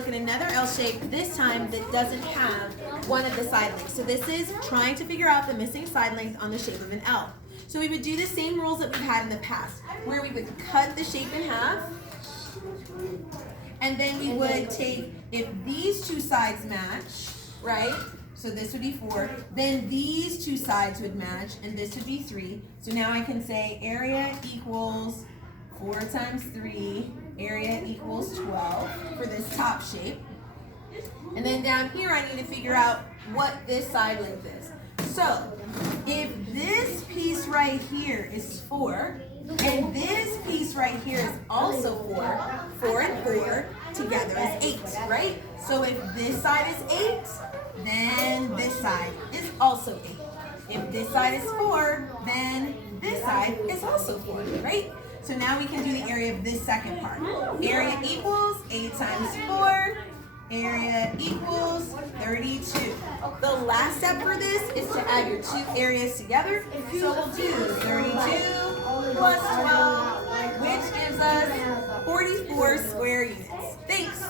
look at another L shape, this time that doesn't have one of the side lengths. So this is trying to figure out the missing side length on the shape of an L. So we would do the same rules that we've had in the past, where we would cut the shape in half, and then we would take, if these two sides match, right? So this would be 4, then these two sides would match, and this would be 3. So now I can say area equals 4 times 3, area equals 12 for this top shape. And then down here I need to figure out what this side length is. So if this piece right here is 4, and this piece right here is also 4, 4 and 4 together is 8, right? So if this side is 8, then this side is also 8. If this side is 4, then this side is also 4, right? So now we can do the area of this second part. Area equals 8 times 4. Area equals 32. The last step for this is to add your two areas together. So we'll do 32 plus 12, which gives us 44 square units. Thanks.